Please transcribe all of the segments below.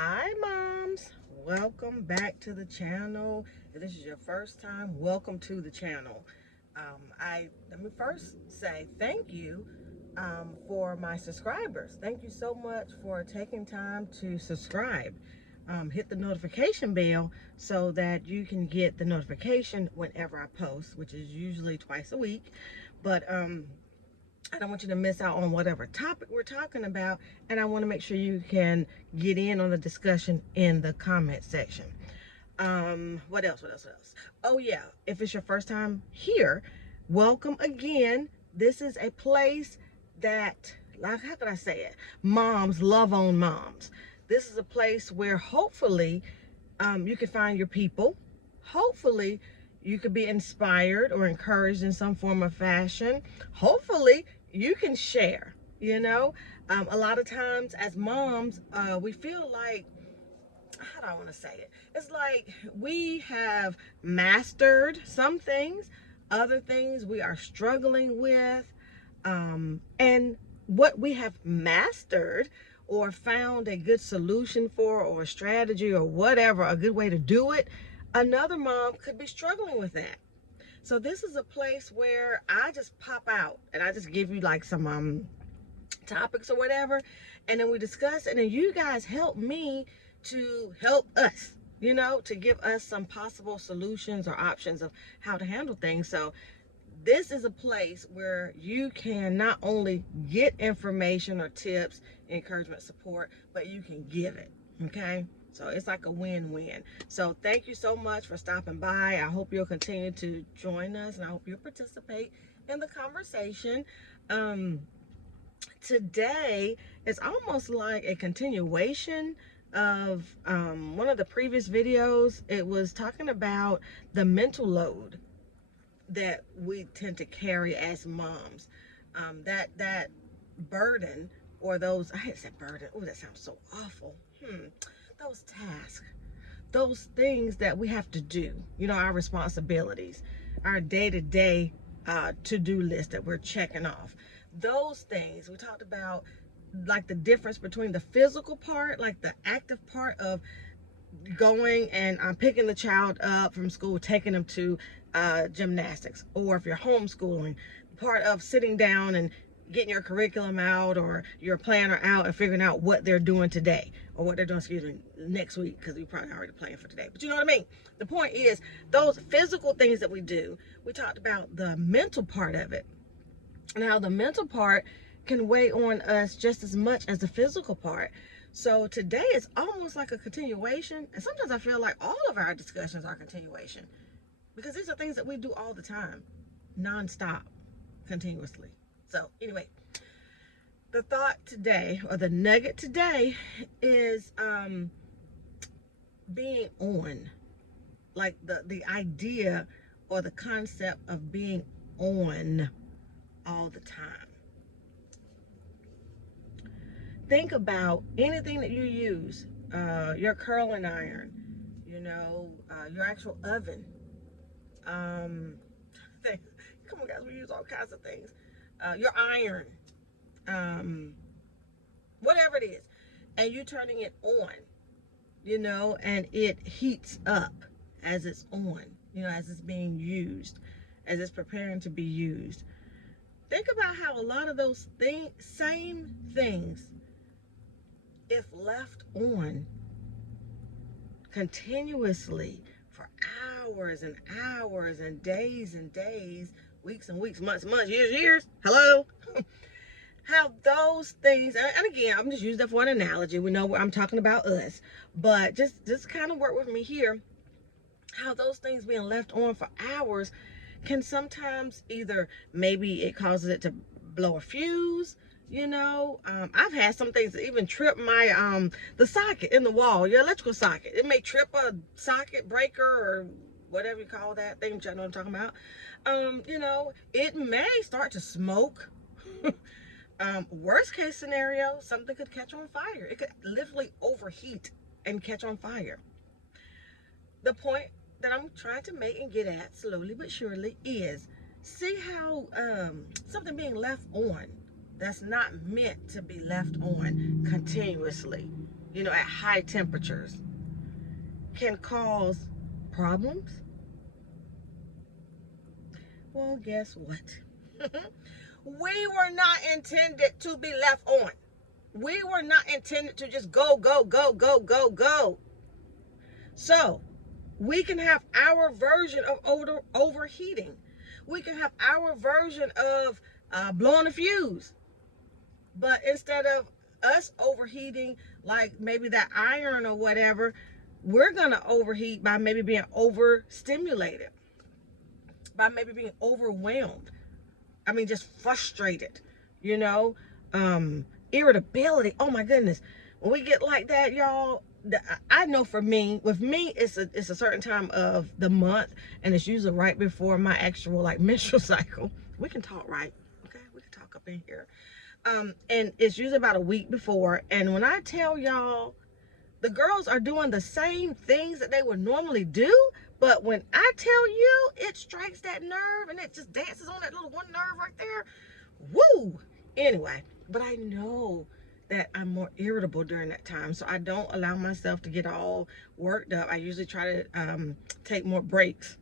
Hi moms, welcome back to the channel. If this is your first time, welcome to the channel. Let me first say thank you for my subscribers. Thank you so much for taking time to subscribe. Hit the notification bell so that you can get the notification whenever I post, which is usually twice a week. But I don't want you to miss out on whatever topic we're talking about, and I want to make sure you can get in on the discussion in the comment section. What else? Oh yeah, if it's your first time here, welcome again. This is a place that, like, how can I say it? Moms love on moms. This is a place where hopefully you can find your people. Hopefully you could be inspired or encouraged in some form of fashion. Hopefully you can share, a lot of times as moms, we feel like, how do I want to say it? It's like we have mastered some things, other things we are struggling with. And what we have mastered or found a good solution for, or a strategy, or whatever, a good way to do it, another mom could be struggling with that. So this is a place where I just pop out and I just give you like some topics or whatever, and then we discuss, and then you guys help me to help us, to give us some possible solutions or options of how to handle things. So this is a place where you can not only get information or tips, encouragement, support, but you can give it. Okay, so it's like a win-win. So thank you so much for stopping by. I hope you'll continue to join us, and I hope you'll participate in the conversation. Today is almost like a continuation of one of the previous videos. It was talking about the mental load that we tend to carry as moms. That burden, or those, I hate to say burden, oh, that sounds so awful. Those tasks, those things that we have to do, our responsibilities, our day-to-day to-do list that we're checking off. Those things we talked about, like the difference between the physical part, like the active part of going and picking the child up from school, taking them to gymnastics, or if you're homeschooling, part of sitting down and getting your curriculum out or your planner out and figuring out what they're doing today, or what they're doing, next week, because we probably already planned for today. But you know what I mean? The point is, those physical things that we do, we talked about the mental part of it, and how the mental part can weigh on us just as much as the physical part. So today is almost like a continuation, and sometimes I feel like all of our discussions are continuation, because these are things that we do all the time, nonstop, continuously. So anyway, the thought today, or the nugget today, is being on, like the idea or the concept of being on all the time. Think about anything that you use, your curling iron, your actual oven. Come on, guys, we use all kinds of things. Your iron, whatever it is, and you turning it on, and it heats up as it's on, as it's being used, as it's preparing to be used. Think about how a lot of those same things, if left on continuously for hours and hours and days, weeks and weeks, months, years, hello, how those things, and again, I'm just using that for an analogy. We know I'm talking about us, but just kind of work with me here. How those things being left on for hours can sometimes, either maybe it causes it to blow a fuse. I've had some things that even trip my the socket in the wall, your electrical socket. It may trip a socket breaker, or whatever you call that thing, which I know what I'm talking about. It may start to smoke. Worst case scenario, something could catch on fire. It could literally overheat and catch on fire. The point that I'm trying to make and get at, slowly but surely, is see how something being left on that's not meant to be left on continuously you know, at high temperatures can cause problems. Well, guess what? We were not intended to be left on. We were not intended to just go, go, go, go, go, go. So we can have our version of overheating. We can have our version of blowing a fuse. But instead of us overheating, like maybe that iron or whatever, we're going to overheat by maybe being overstimulated, by maybe being overwhelmed. I mean, just frustrated, you know, irritability. Oh my goodness. When we get like that, y'all, I know for me, with me, it's a certain time of the month, and it's usually right before my actual like menstrual cycle. We can talk, right? Okay, we can talk up in here. And it's usually about a week before. And when I tell y'all, the girls are doing the same things that they would normally do, but when I tell you, it strikes that nerve and it just dances on that little one nerve right there. Woo! Anyway, but I know that I'm more irritable during that time, so I don't allow myself to get all worked up. I usually try to take more breaks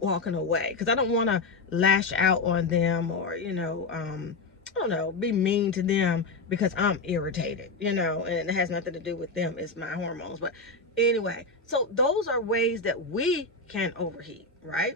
walking away, because I don't want to lash out on them, or you know, I don't know, be mean to them because I'm irritated, you know, and it has nothing to do with them. It's my hormones. But anyway, so those are ways that we can overheat, right?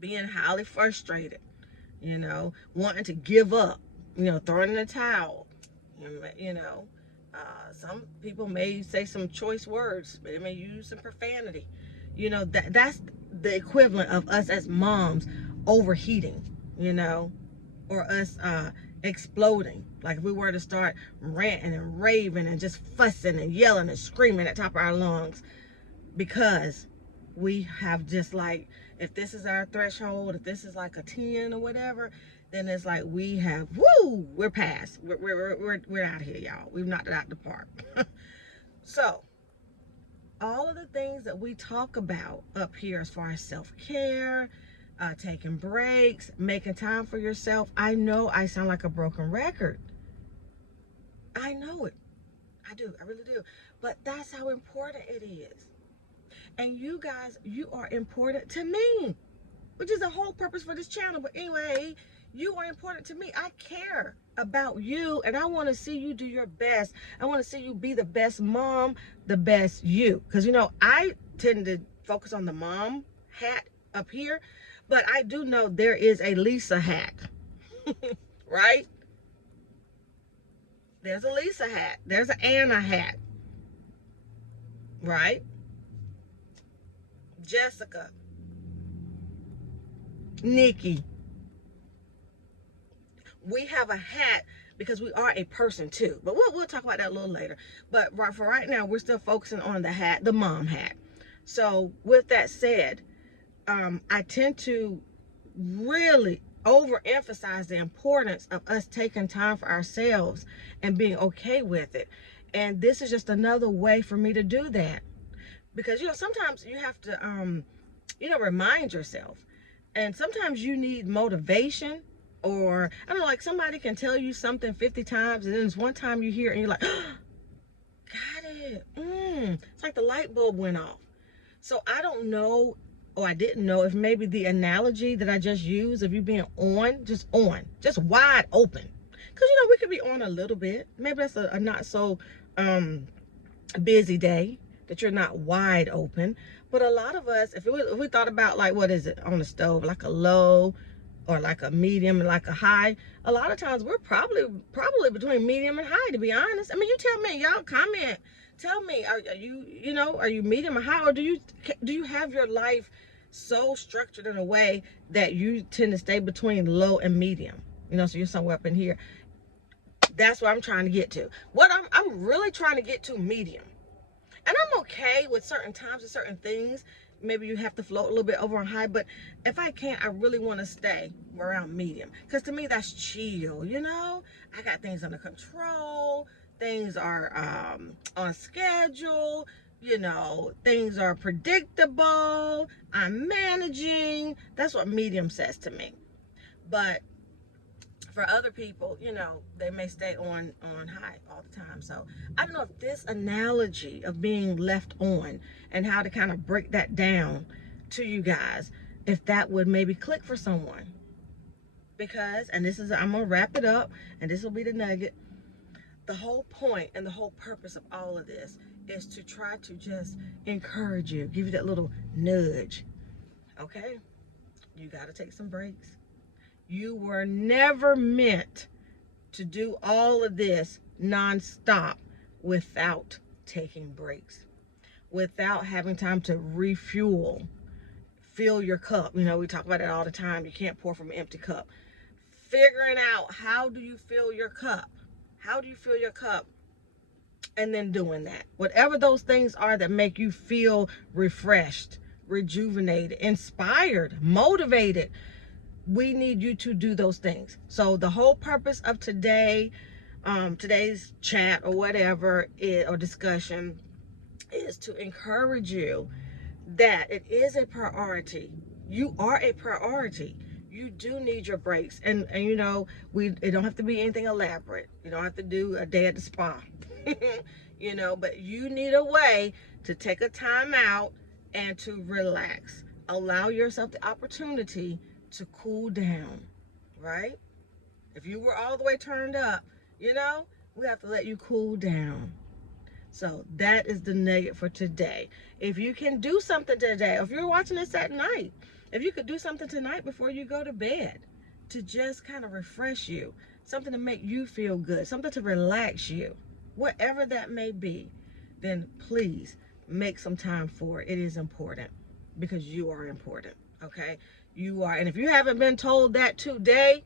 Being highly frustrated, you know, wanting to give up, you know, throwing in the towel, you know. Some people may say some choice words. They may use some profanity. You know, that's the equivalent of us as moms overheating, you know, or us exploding. Like if we were to start ranting and raving and just fussing and yelling and screaming at the top of our lungs, because we have just like, if this is our threshold, if this is like a 10 or whatever, then it's like we have, woo, we're past. We're out of here, y'all. We've knocked it out the park. So all of the things that we talk about up here as far as self-care, taking breaks, making time for yourself. I know I sound like a broken record. I know it. I do. I really do. But that's how important it is. And you guys, you are important to me, which is the whole purpose for this channel. But anyway, you are important to me. I care about you, and I want to see you do your best. I want to see you be the best mom, the best you. Because, you know, I tend to focus on the mom hat up here, but I do know there is a Lisa hat, right? There's a Lisa hat. There's an Anna hat, right? Jessica, Nikki. We have a hat because we are a person too. But we'll talk about that a little later. But for right now, we're still focusing on the hat, the mom hat. So with that said, I tend to really overemphasize the importance of us taking time for ourselves and being okay with it. And this is just another way for me to do that. Because, you know, sometimes you have to, you know, remind yourself. And sometimes you need motivation, or, I don't know, like somebody can tell you something 50 times, and then there's one time you hear it and you're like, got it. It's like the light bulb went off. So I don't know, or I didn't know, if maybe the analogy that I just used of you being on, just wide open. Because, you know, we could be on a little bit. Maybe that's a not so busy day, that you're not wide open. But a lot of us, if we thought about, like, what is it on the stove, like a low or like a medium and like a high, a lot of times we're probably between medium and high, to be honest. I mean, you tell me, y'all comment, tell me, are you, you know, are you medium or high, or do you have your life so structured in a way that you tend to stay between low and medium, you know, so you're somewhere up in here. That's what I'm trying to get to. What I'm really trying to get to, medium. And I'm okay with certain times and certain things. Maybe you have to float a little bit over on high, but if I can't, I really want to stay around medium. Because to me, that's chill, you know? I got things under control. Things are on schedule. You know, things are predictable. I'm managing. That's what medium says to me. But For other people, you know, they may stay on high all the time. So I don't know if this analogy of being left on and how to kind of break that down to you guys, if that would maybe click for someone. Because, and this is, I'm gonna wrap it up, and this will be the nugget. The whole point and the whole purpose of all of this is to try to just encourage you, give you that little nudge. Okay, you got to take some breaks. You were never meant to do all of this non-stop without taking breaks, without having time to refuel, fill your cup. You know, we talk about it all the time. You can't pour from an empty cup. Figuring out how do you fill your cup? How do you fill your cup? And then doing that. Whatever those things are that make you feel refreshed, rejuvenated, inspired, motivated, we need you to do those things. So the whole purpose of today's chat or whatever or discussion is to encourage you that it is a priority. You are a priority. You do need your breaks, and you know, it don't have to be anything elaborate. You don't have to do a day at the spa, you know, but you need a way to take a time out and to relax. Allow yourself the opportunity to cool down, right? If you were all the way turned up, you know, we have to let you cool down. So that is the nugget for today. If you can do something today, if you're watching this at night, if you could do something tonight before you go to bed to just kind of refresh you, something to make you feel good, something to relax you, whatever that may be, then please make some time for it. It is important because you are important, okay? You are, and if you haven't been told that today,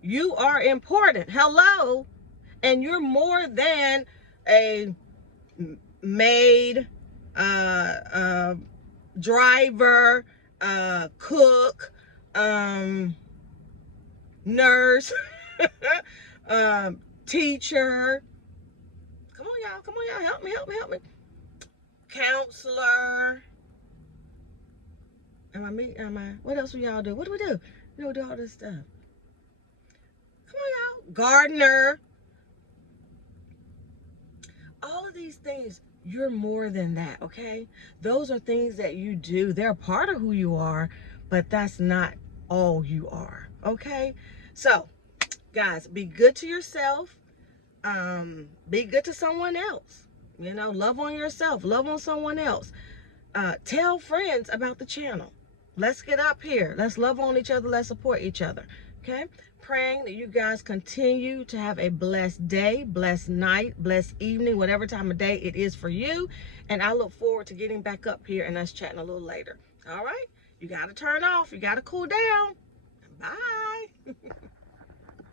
you are important. Hello. And you're more than a maid, driver, cook, nurse, teacher. Come on, y'all. Come on, y'all. Help me, help me, help me. Counselor. Am I? What else do y'all do? What do we do? We don't do all this stuff. Come on, y'all. Gardener. All of these things, you're more than that, okay? Those are things that you do. They're a part of who you are, but that's not all you are, okay? So, guys, be good to yourself. Be good to someone else. You know, love on yourself. Love on someone else. Tell friends about the channel. Let's get up here. Let's love on each other. Let's support each other, okay? Praying that you guys continue to have a blessed day, blessed night, blessed evening, whatever time of day it is for you. And I look forward to getting back up here and us chatting a little later. All right? You got to turn off. You got to cool down. Bye.